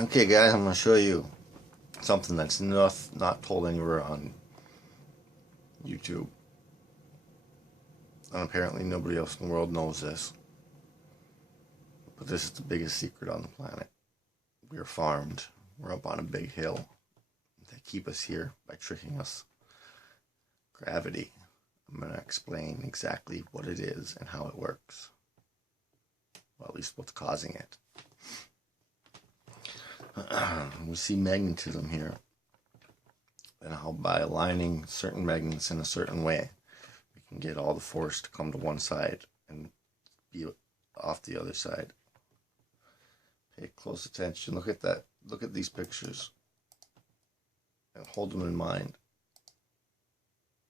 Okay, guys, I'm going to show you something that's not told anywhere on YouTube. And apparently nobody else in the world knows this. But this is the biggest secret on the planet. We are farmed. We're up on a big hill. They keep us here by tricking us. Gravity. I'm going to explain exactly what it is and how it works. Well, at least what's causing it. We see magnetism here, and how by aligning certain magnets in a certain way, we can get all the force to come to one side and be off the other side. Pay close attention. Look at that. Look at these pictures and hold them in mind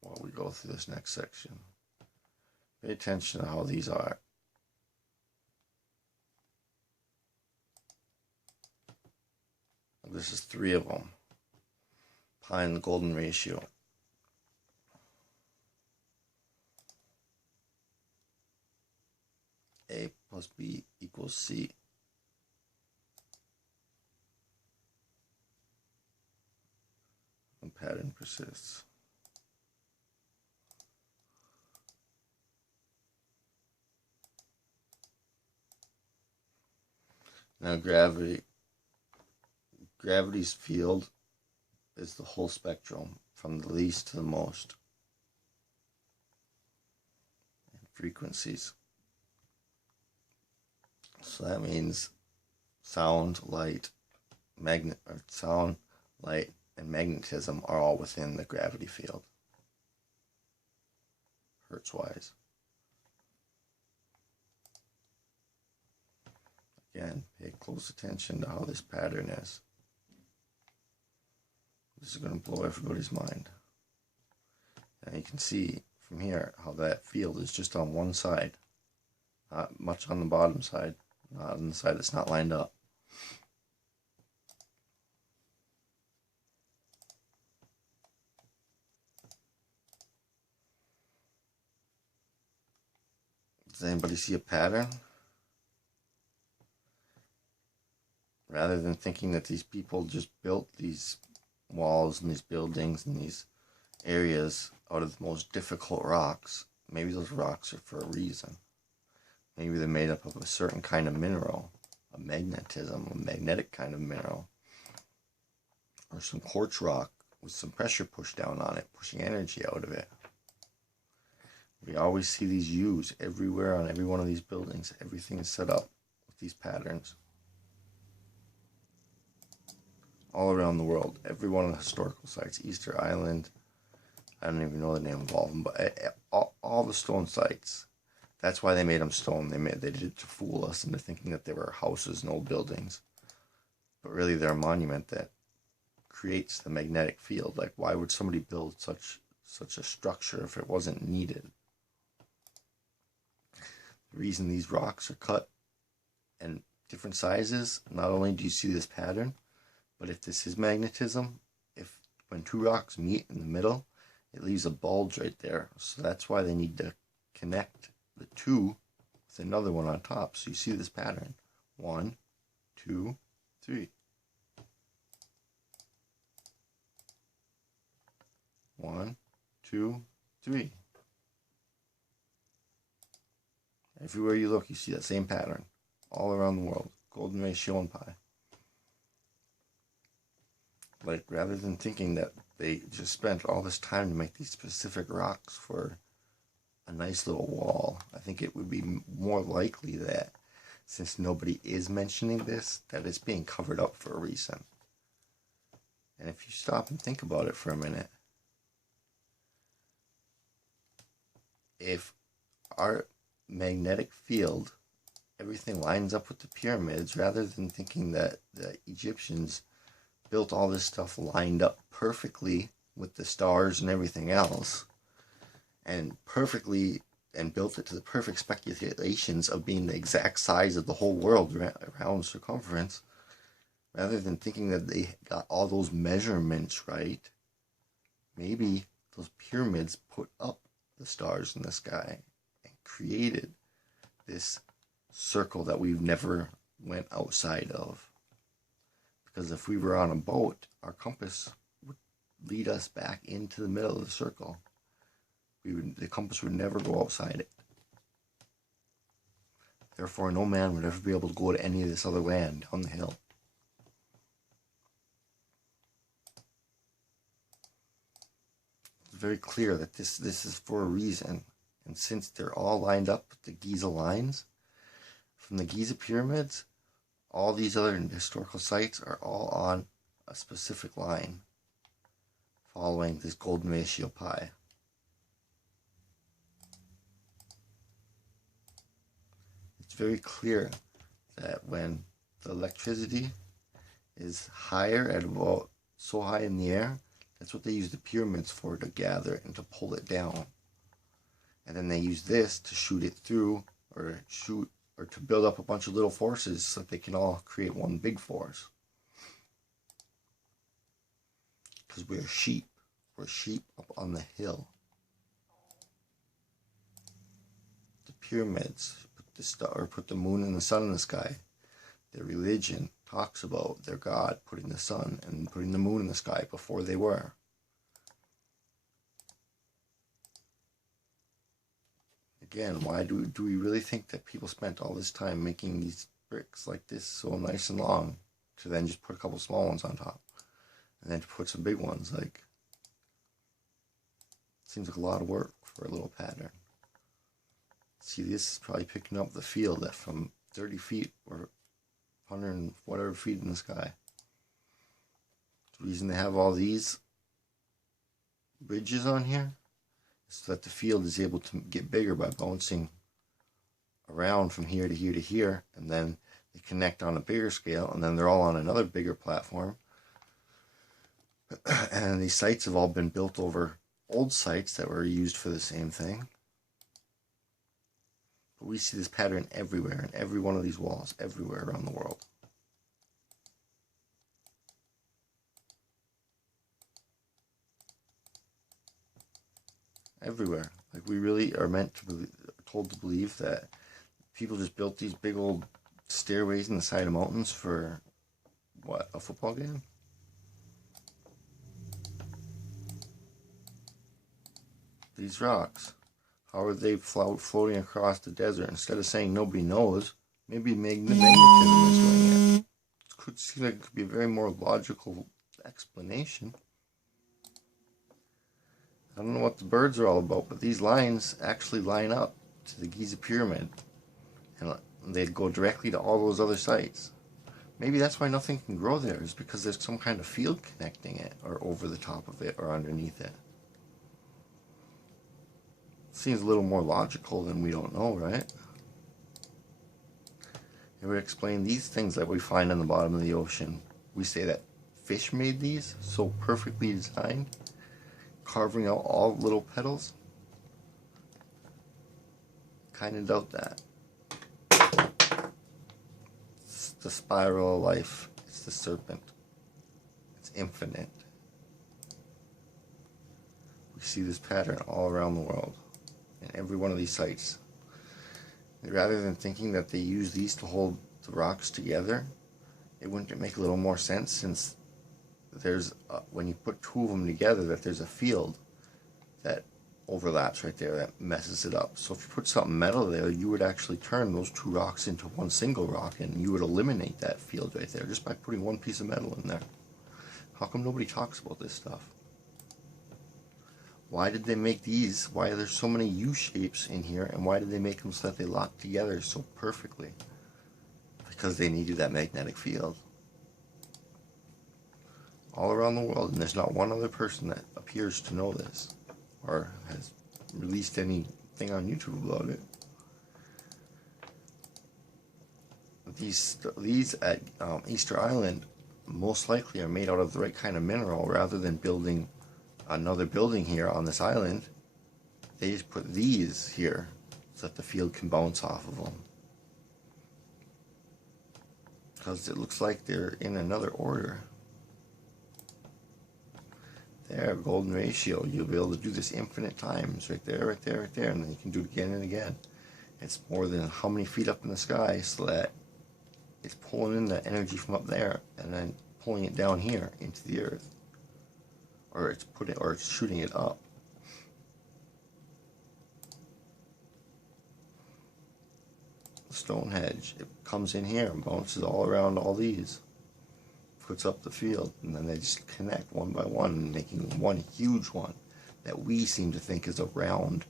while we go through this next section. Pay attention to how these are. This is 3 of them. Pi and the golden ratio. A plus B equals C. And pattern persists. Now gravity's field is the whole spectrum, from the least to the most. And frequencies. So that means sound, light, and magnetism are all within the gravity field, hertz-wise. Again, pay close attention to how this pattern is. This is going to blow everybody's mind. And you can see from here how that field is just on one side. Not much on the bottom side. Not on the side that's not lined up. Does anybody see a pattern? Rather than thinking that these people just built these walls and these buildings and these areas out of the most difficult rocks, maybe those rocks are for a reason. Maybe they're made up of a certain kind of mineral, a magnetic kind of mineral, or some quartz rock with some pressure pushed down on it, pushing energy out of it. We always see these U's everywhere on every one of these buildings. Everything is set up with these patterns. All around the world, every one of the historical sites, Easter Island, I don't even know the name of all of them, but all the stone sites. That's why they made them stone. They did it to fool us into thinking that they were houses and old buildings, but really they're a monument that creates the magnetic field. Like, why would somebody build such a structure if it wasn't needed? The reason these rocks are cut and different sizes, not only do you see this pattern, but if this is magnetism, when 2 rocks meet in the middle, it leaves a bulge right there. So that's why they need to connect the 2 with another one on top. So you see this pattern. 1, 2, 3. 1, 2, 3. Everywhere you look, you see that same pattern. All around the world. Golden ratio and pi. Like, rather than thinking that they just spent all this time to make these specific rocks for a nice little wall, I think it would be more likely that, since nobody is mentioning this, that it's being covered up for a reason. And if you stop and think about it for a minute, if our magnetic field, everything lines up with the pyramids, rather than thinking that the Egyptians built all this stuff lined up perfectly with the stars and everything else, and built it to the perfect speculations of being the exact size of the whole world around circumference, rather than thinking that they got all those measurements right, maybe those pyramids put up the stars in the sky and created this circle that we've never went outside of. Because if we were on a boat, our compass would lead us back into the middle of the circle. The compass would never go outside it. Therefore, no man would ever be able to go to any of this other land down the hill. It's very clear that this is for a reason. And since they're all lined up with the Giza lines, from the Giza pyramids, all these other historical sites are all on a specific line following this golden ratio pi. It's very clear that when the electricity is higher at about so high in the air, that's what they use the pyramids for, to gather and to pull it down. And then they use this to shoot it through, or to build up a bunch of little forces so that they can all create one big force. Because we're sheep. We're sheep up on the hill. The pyramids put the moon and the sun in the sky. Their religion talks about their God putting the sun and putting the moon in the sky before they were. Again, why do we really think that people spent all this time making these bricks like this so nice and long to then just put a couple small ones on top and then to put some big ones? Like, seems like a lot of work for a little pattern. See, this is probably picking up the field that from 30 feet or 100 and whatever feet in the sky. The reason they have all these bridges on here is so that the field is able to get bigger by bouncing around from here to here to here, and then they connect on a bigger scale, and then they're all on another bigger platform. And these sites have all been built over old sites that were used for the same thing. But we see this pattern everywhere, in every one of these walls, everywhere around the world. Everywhere. Like, we really are told to believe that people just built these big old stairways in the side of mountains for, what, a football game? These rocks. How are they floating across the desert? Instead of saying nobody knows, maybe magnetism is doing it. It could seem like it could be a very more logical explanation. I don't know what the birds are all about, but these lines actually line up to the Giza pyramid, and they go directly to all those other sites. Maybe that's why nothing can grow there, is because there's some kind of field connecting it, or over the top of it, or underneath it. Seems a little more logical than we don't know, right? It would explain these things that we find on the bottom of the ocean. We say that fish made these, so perfectly designed, carving out all little petals. Kind of doubt that. It's the spiral of life. It's the serpent. It's infinite. We see this pattern all around the world, in every one of these sites. And rather than thinking that they use these to hold the rocks together, wouldn't it make a little more sense, since there's when you put two of them together, that there's a field that overlaps right there that messes it up. So if you put something metal there, you would actually turn those two rocks into one single rock, and you would eliminate that field right there just by putting one piece of metal in there. How come nobody talks about this stuff? Why did they make these? Why are there so many U-shapes in here, and why did they make them so that they lock together so perfectly? Because they needed that magnetic field. All around the world, and there's not one other person that appears to know this, or has released anything on YouTube about it. These at Easter Island most likely are made out of the right kind of mineral. Rather than building another building here on this island, they just put these here so that the field can bounce off of them. Because it looks like they're in another order. There, golden ratio. You'll be able to do this infinite times. Right there, right there, right there. And then you can do it again and again. It's more than how many feet up in the sky, so that it's pulling in the energy from up there and then pulling it down here into the earth, or it's shooting it up. Stonehenge, it comes in here and bounces all around all these, puts up the field, and then they just connect one by one, making one huge one that we seem to think is a round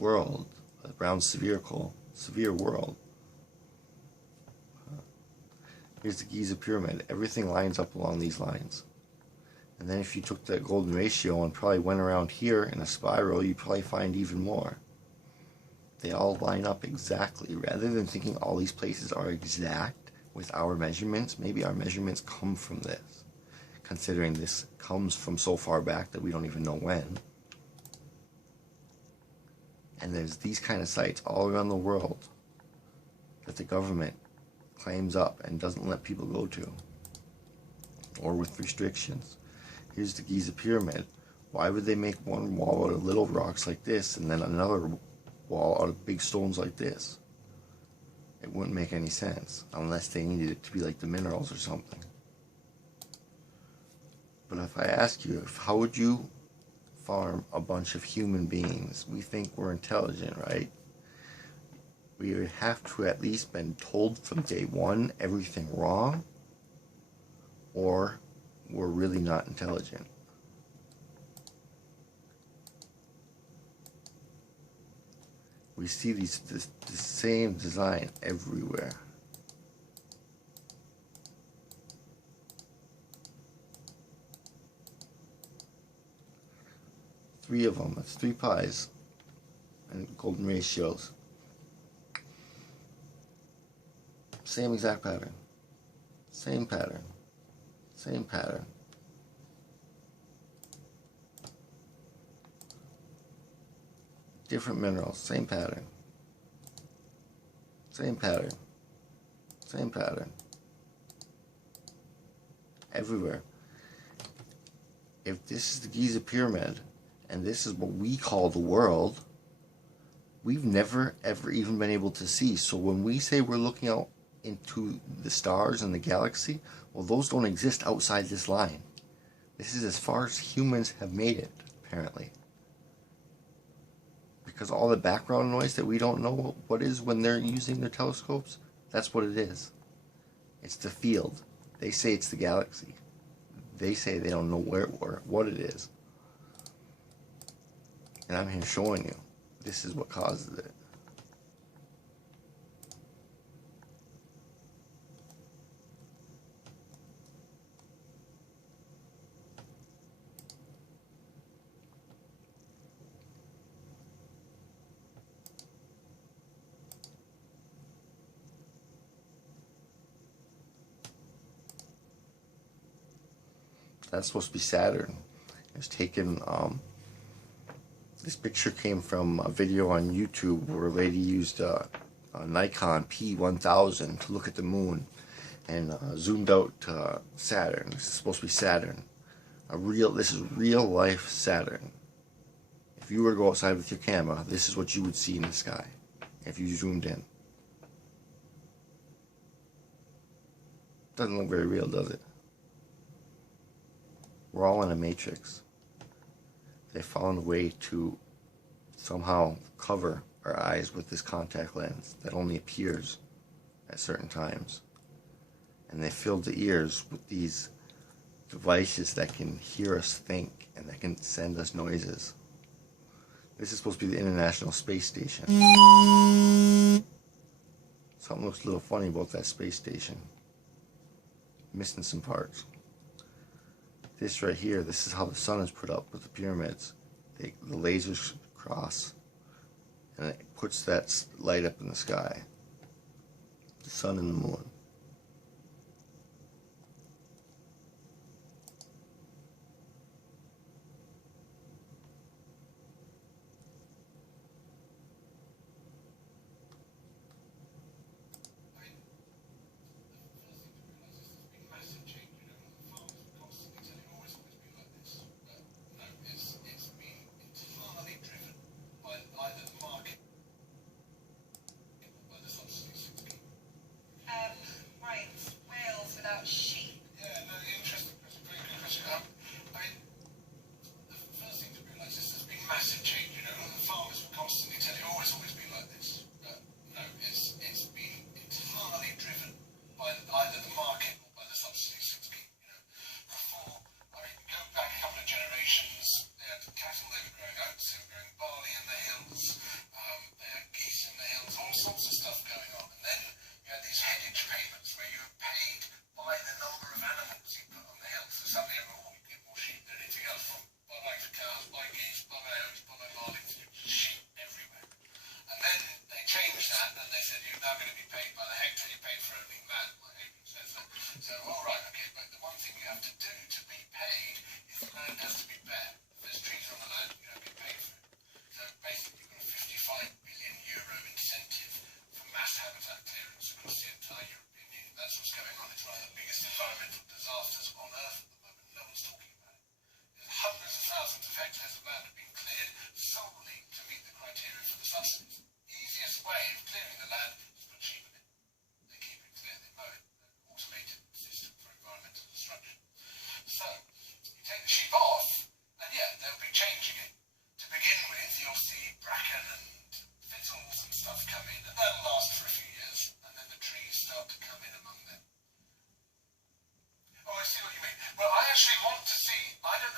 world, a round sphere world. Here's the Giza pyramid. Everything lines up along these lines. And then if you took that golden ratio and probably went around here in a spiral, you'd probably find even more. They all line up exactly. Rather than thinking all these places are exact with our measurements, maybe our measurements come from this, considering this comes from so far back that we don't even know when. And there's these kind of sites all around the world that the government claims up and doesn't let people go to, or with restrictions. Here's the Giza pyramid. Why would they make one wall out of little rocks like this and then another wall out of big stones like this? It wouldn't make any sense unless they needed it to be like the minerals or something. But if I ask you, how would you farm a bunch of human beings? We think we're intelligent, right? We would have to at least been told from day one everything wrong, or we're really not intelligent. We see the same design everywhere. Three of them. That's 3 pies and golden ratios. Same exact pattern. Same pattern. Same pattern. Different minerals, same pattern. Same pattern. Same pattern. Everywhere. If this is the Giza pyramid, and this is what we call the world, we've never ever even been able to see. So when we say we're looking out into the stars and the galaxy, well, those don't exist outside this line. This is as far as humans have made it, apparently. Because all the background noise that we don't know what is when they're using their telescopes, that's what it is. It's the field. They say it's the galaxy. They say they don't know where or what it is. And I'm here showing you this is what causes it. That's supposed to be Saturn. It was taken, this picture came from a video on YouTube where a lady used a Nikon P1000 to look at the moon and zoomed out Saturn. This is supposed to be Saturn. This is real life Saturn. If you were to go outside with your camera, this is what you would see in the sky if you zoomed in. Doesn't look very real, does it? We're all in a matrix. They found a way to somehow cover our eyes with this contact lens that only appears at certain times. And they filled the ears with these devices that can hear us think and that can send us noises. This is supposed to be the International Space Station. Something looks a little funny about that space station. Missing some parts. This right here, this is how the sun is put up with the pyramids. The lasers cross, and it puts that light up in the sky. The sun and the moon.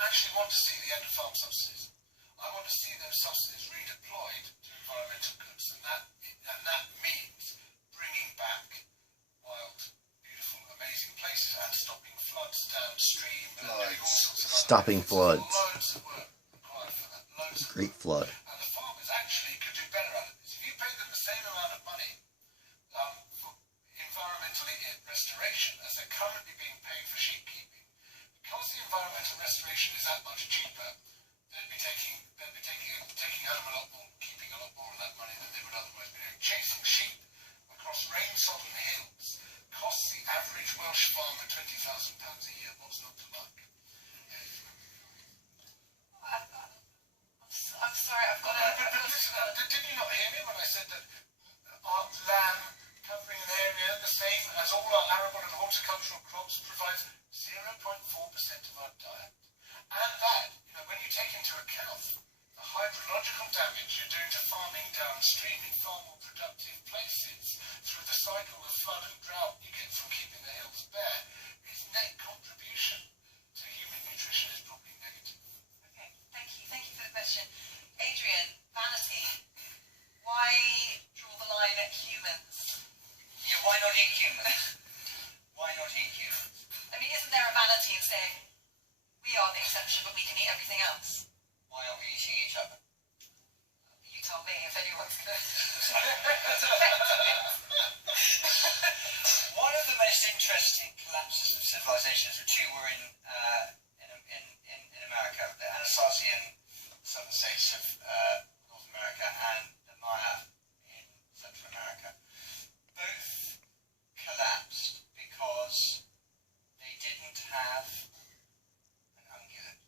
actually want to see the end of farm subsidies. I want to see those subsidies redeployed to environmental goods, and that means bringing back wild, beautiful, amazing places and stopping floods downstream and doing all sorts of stopping floods. Loads of work required for that. Loads of Great flood. And the farmers actually could do better at it. If you pay them the same amount of money for environmental restoration as they're currently being paid for sheep keeping, because the environmental restoration is that much cheaper, they'd be taking home a lot more, keeping a lot more of that money than they would otherwise be doing. Chasing sheep across rain-sodden hills costs the average Welsh farmer £20,000 a year. What's not to like? I'm sorry, I've got a... Did you not hear me when I said that our lamb covering an area the same as all our arable and horticultural crops provides 0.4% of our diet? And that, when you take into account the hydrological damage you're doing to farming downstream in far more productive places through the cycle of flood and drought you get from keeping the hills bare, its net contribution to human nutrition is probably negative. Okay, thank you for the question. Adrian, vanity. Why draw the line at humans? Yeah, why not eat humans? Why not eat humans? I mean, isn't there a vanity in saying we are the exception, but we can eat everything else? Why are we eating each other? You tell me if anyone's going to... One of the most interesting collapses of civilizations, the two were in America, the Anasazi in the southern states of North America and the Maya in Central America. Both collapsed because they didn't have an ungulate.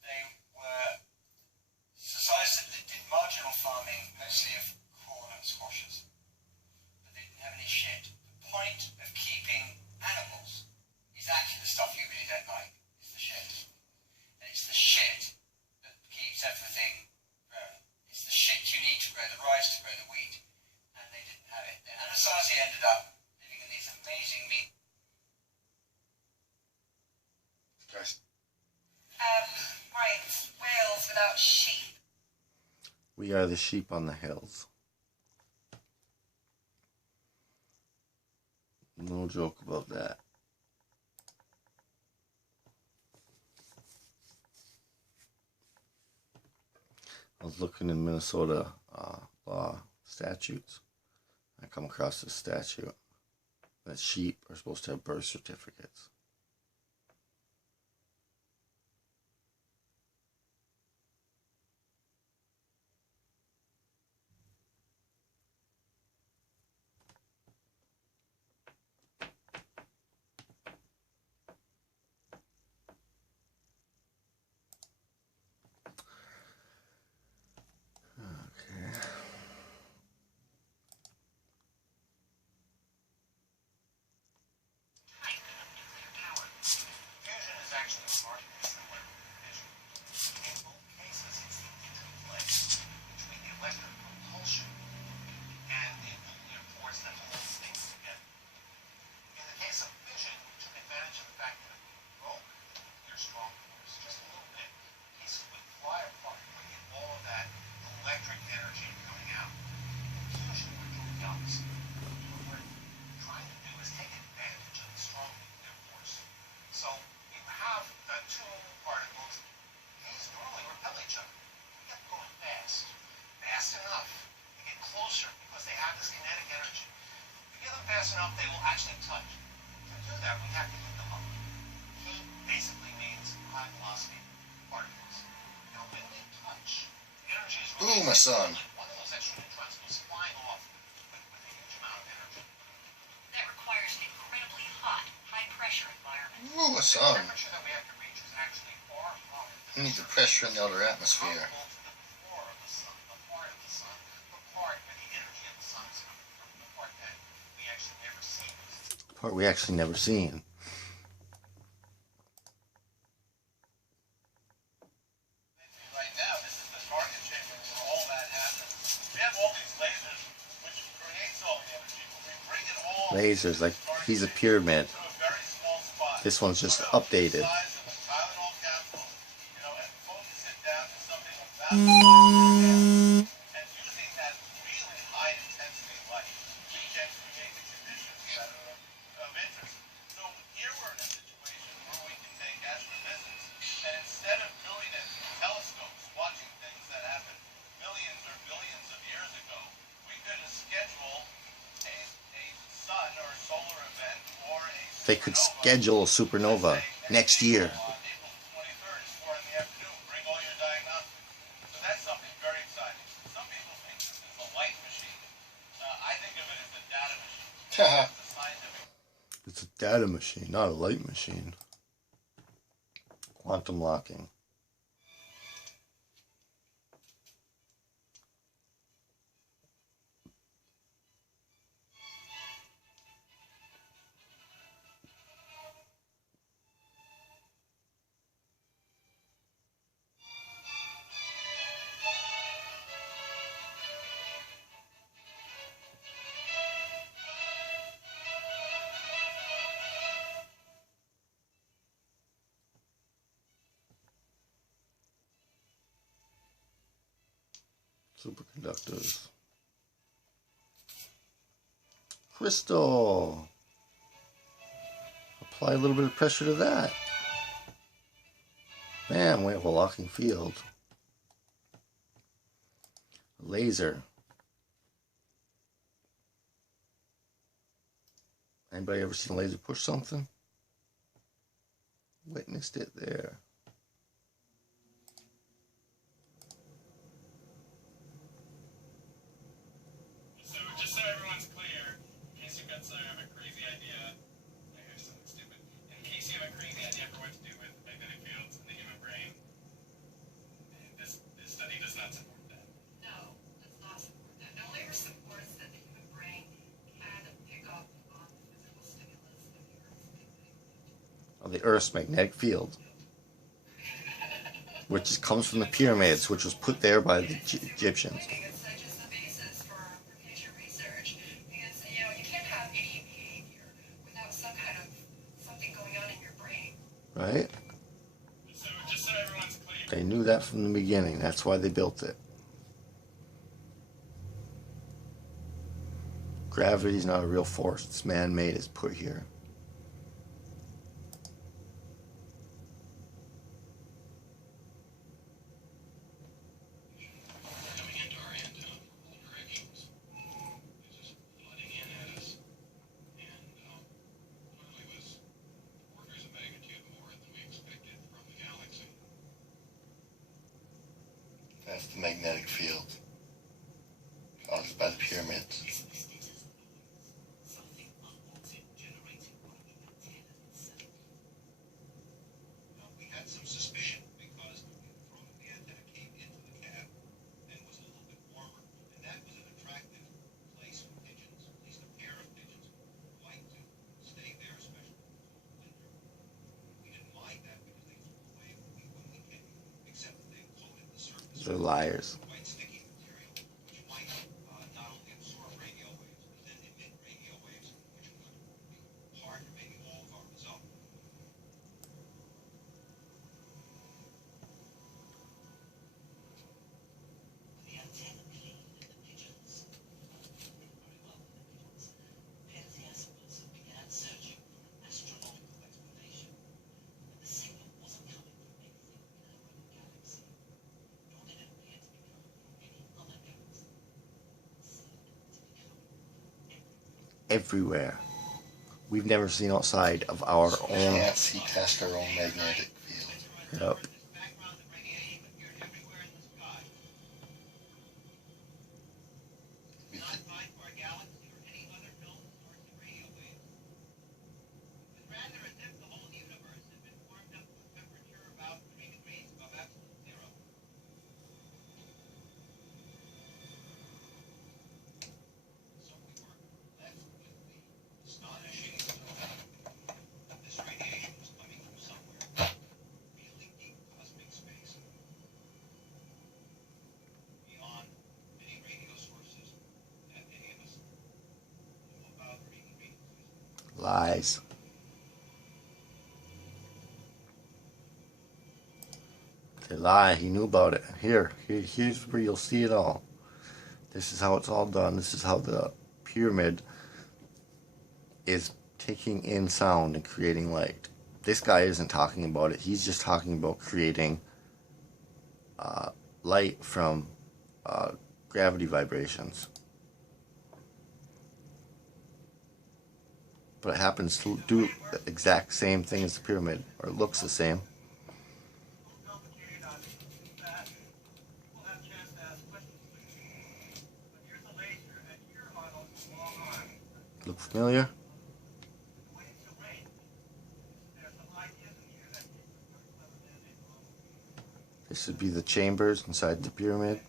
They were societies that did marginal farming, mostly of corn and squashes, but they didn't have any shit. The point of keeping animals is actually the stuff you really don't like, it's the shit. And it's the shit that keeps everything growing. It's the shit you need to grow the rice, to grow the wheat, and they didn't have it. The Anasazi ended up living in these amazing meat. Right, Wales without sheep. We are the sheep on the hills. No joke about that. I was looking in Minnesota law statutes. I come across this statute that sheep are supposed to have birth certificates. Enough, they will actually touch. To do that, we have to heat them up. Heat basically means high velocity particles. Now, when we touch, energy is released. Ooh, my son. One of those extra neutrons goes flying off with a huge amount of energy. That requires an incredibly hot, high-pressure environment. Ooh, my The son. temperature that we have to reach is actually far hotter You than need the pressure in the outer atmosphere. comparable to the core of the sun, the part of the sun, the part where the energy of the sun is coming from, the part that we actually never see. Part we actually never seen. Right now, this is the target chamber where all that happens. We have all these lasers which creates all the energy. When we bring it all Lasers, like he's a pyramid. to a very small spot. This one's just updated. The size of a Tylenol and using that really high intensity light, we can create the conditions that are of interest. So here we're in a situation where we can take astrophysics, and instead of doing it through telescopes, watching things that happened millions or billions of years ago, we could schedule a sun or solar event or a They could supernova. schedule a supernova next year. On April 23rd, it's 4 in the afternoon. Bring all your diagnostics. So that's something very exciting. Some people think this is a light machine. I think of it as a data machine. It's a scientific. It's a data machine, not a light machine. Quantum locking. Superconductors. Crystal. Apply a little bit of pressure to that. Bam, we have a locking field. Laser. Anybody ever seen a laser push something? Witnessed it there. So just so everyone's clear, in case you've got some of a crazy idea, here's something stupid. In case you have a crazy idea for what to do with magnetic fields in the human brain, this study does not support that. No, does not support that. It only supports that the human brain can pick up on the physical stimulus of the Earth's magnetic field. Of the Earth's magnetic field. Which comes from the pyramids, which was put there by the Egyptians. It's just the basis for future research, because you can't have any behavior without some kind of something going on in your brain. Right? So just so everyone's clear. They knew that from the beginning. That's why they built it. Gravity is not a real force. It's man-made. It's put here. Coming into our antenna from all directions. It's just flooding in at us. And clearly was orders of magnitude more than we expected from the galaxy. That's the magnetic field caused by the pyramids. We had some suspicion because the antenna came into the cab and was a little bit warmer, and that was an attractive place for pigeons, at least a pair of pigeons, who like to stay there, especially in the winter. We didn't mind that because they flew away when we came, except that they coated the surface They're liars. with quite sticky material, which might not only absorb radio waves, but then emit radio waves, which would be hard for maybe all of our results. The antenna clean and the pigeons did very well with the pigeons. Pantheaspis began searching for an astronomical explanation, but the signal wasn't coming from anything in our own galaxy, nor did it appear to be coming from any other galaxy. It seemed to be coming from Everywhere. We've never seen outside of our We own. can't see past our own magnetic field. Yep. Background of radiation appeared everywhere in the sky. We Not could, tied to our galaxy or any other known source of radio waves. It was rather as if the whole universe had been warmed up to a temperature about 3 degrees above absolute zero. So we were left with the astonishing thought that this radiation was coming from somewhere really deep cosmic space, beyond any radio sources that any of us knew about or even read. Lies. They lie. He knew about it. Here's where you'll see it all. This is how it's all done. This is how the pyramid is taking in sound and creating light. This guy isn't talking about it. He's just talking about creating light from gravity vibrations. But it happens to do the exact same thing as the pyramid, or it looks the same. Look familiar? This would be the chambers inside the pyramid.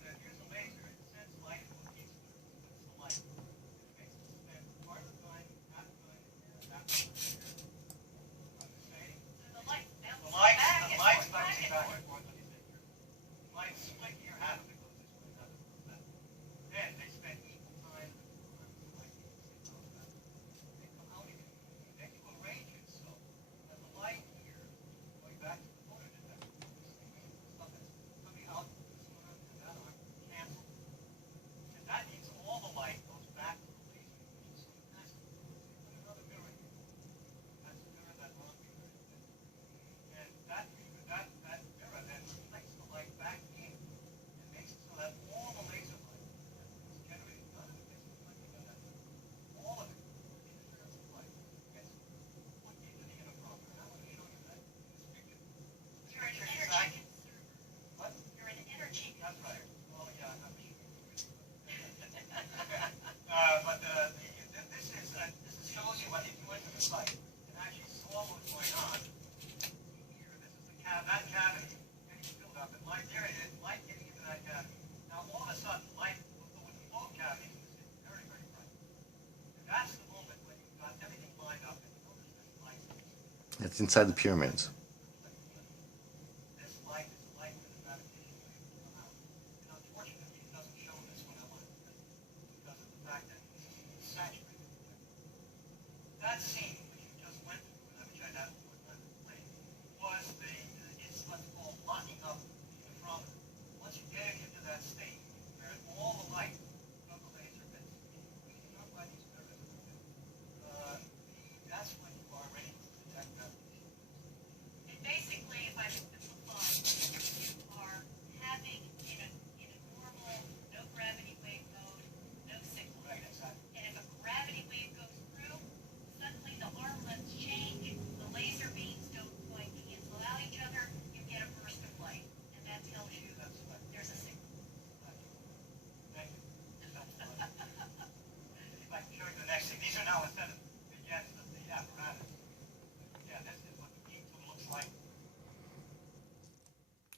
It's inside the pyramids.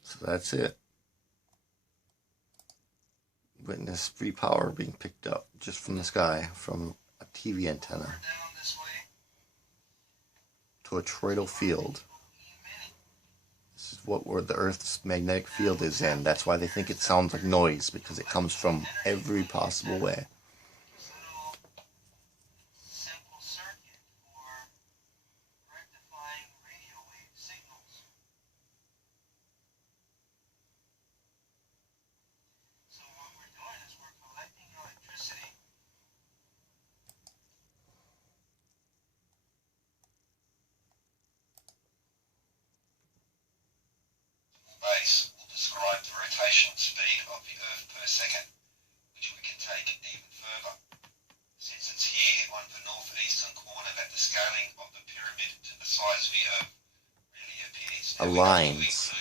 So that's it. Witness free power being picked up just from the sky, from a TV antenna to a toroidal field. This is where the Earth's magnetic field is in. That's why they think it sounds like noise, because it comes from every possible way. Base will describe the rotational speed of the Earth per second, which we can take even further. Since it's here on the northeastern corner that the scaling of the pyramid to the size of the Earth really appears. Aligns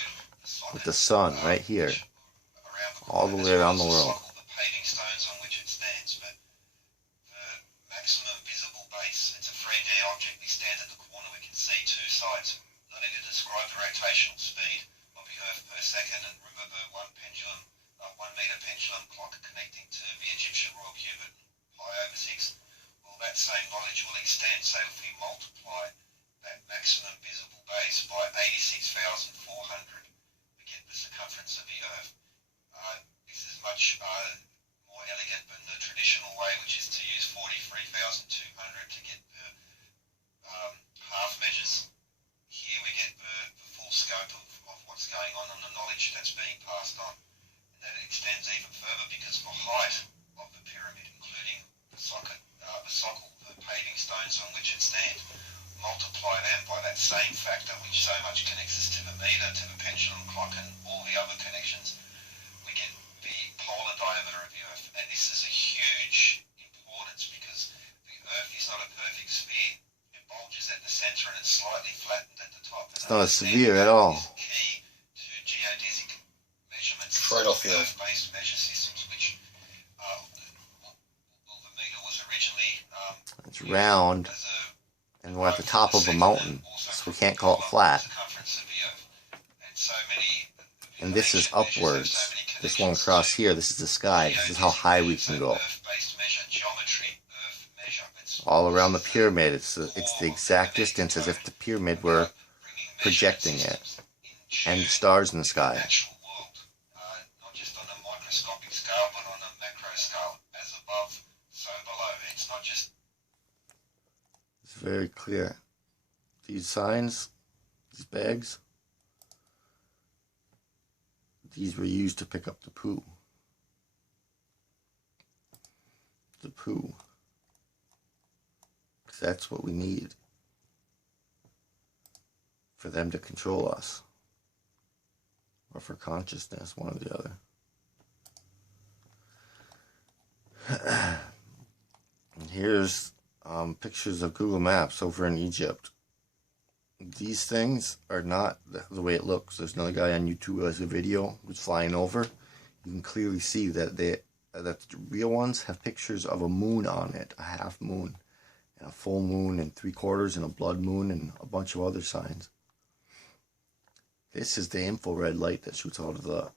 with the sun right here, all the way around the world. The paving stones on which it stands, but the maximum visible base, it's a 3D object. We stand at the corner, we can see two sides. Not only to describe the rotational speed of the Earth per second, and remember 1 meter pendulum clock connecting to the Egyptian royal cubit, pi over 6. Well, that same knowledge will extend. So if we multiply that maximum visible base by 86,400, we get the circumference of the Earth. This is much more elegant than the traditional way, which is to use 43,200 to get the half measures. Here we get the full scope of what's going on and the knowledge that stones on which it stands. Multiply them by that same factor, which so much connects us to the meter, to the pendulum clock, and all the other connections. We get the polar diameter of the Earth, and this is a huge importance because the Earth is not a perfect sphere. It bulges at the centre and it's slightly flattened at the top. It's not a sphere at all. Key to geodesic measurements, Toroidal field. Earth-based measure systems, which the meter was originally It's round, as a and we're at the top of a mountain, so we can't call it flat. And this is upwards. This one across here, this is the sky. This is how high we can go. All around the pyramid, it's the exact distance as if the pyramid were projecting it. And the stars in the sky. Not just on a microscopic scale, but on a macro scale, as above, so below. It's not just It's very clear. These signs, these bags, these were used to pick up the poo. The poo. Because that's what we need for them to control us. Or for consciousness, one or the other. And here's pictures of Google Maps over in Egypt. These things are not the way it looks. There's another guy on YouTube who has a video who's flying over. You can clearly see that the real ones have pictures of a moon on it, a half moon, and a full moon, and 3/4, and a blood moon, and a bunch of other signs. This is the infrared light that shoots out of the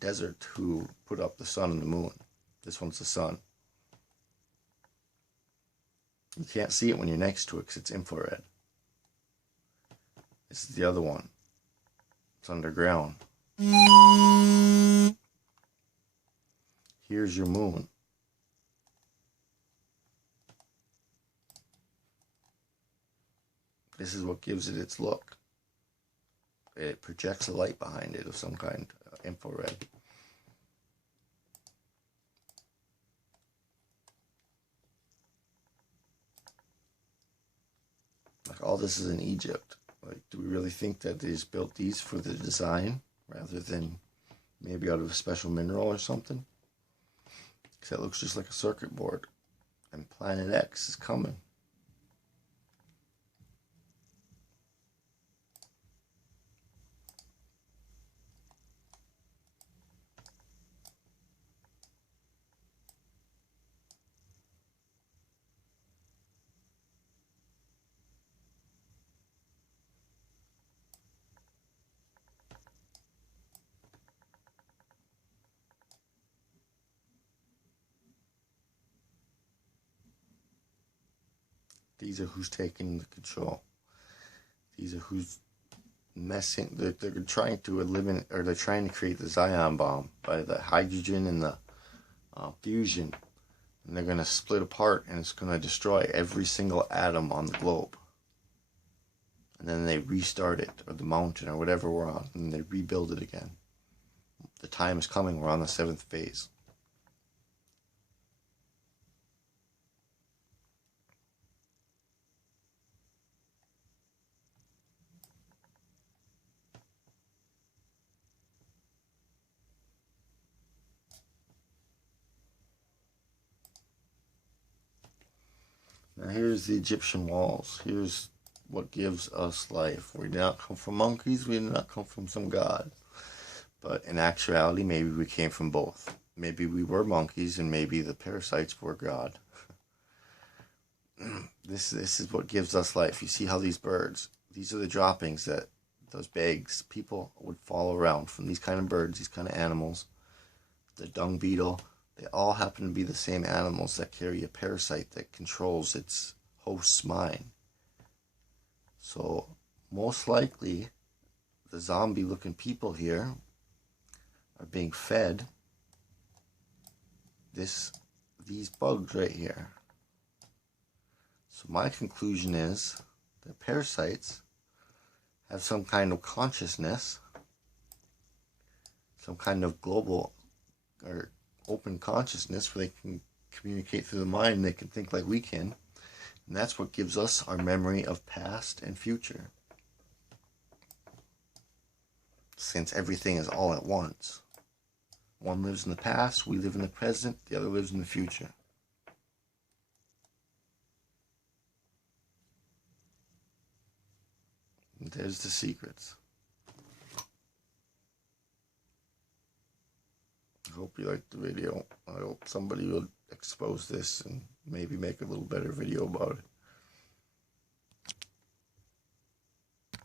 desert who put up the sun and the moon. This one's the sun. You can't see it when you're next to it because it's infrared. This is the other one. It's underground. Here's your moon. This is what gives it its look. It projects a light behind it of some kind, infrared. Like all this is in Egypt. Like, do we really think that they just built these for the design rather than maybe out of a special mineral or something? Because that looks just like a circuit board. And Planet X is coming. These are who's taking the control. These are who's messing. They're trying to eliminate, or they're trying to create the Zion bomb by the hydrogen and the fusion. And they're going to split apart, and it's going to destroy every single atom on the globe. And then they restart it, or the mountain, or whatever we're on, and they rebuild it again. The time is coming. We're on the 7th phase. Now here's the Egyptian walls. Here's what gives us life. We did not come from monkeys. We did not come from some god. But in actuality, maybe we came from both. Maybe we were monkeys, and maybe the parasites were God. This is what gives us life. You see how these birds, these are the droppings that those bags people would follow around from these kind of birds, these kind of animals. The dung beetle. They all happen to be the same animals that carry a parasite that controls its host's mind. So, most likely, the zombie-looking people here are being fed these bugs right here. So my conclusion is that parasites have some kind of consciousness, some kind of global or open consciousness where they can communicate through the mind. They can think like we can, And that's what gives us our memory of past and future. Since everything is all at once. One lives in the past, we live in the present, the other lives in the future. And there's the secrets. I hope you liked the video. I hope somebody will expose this and maybe make a little better video about it.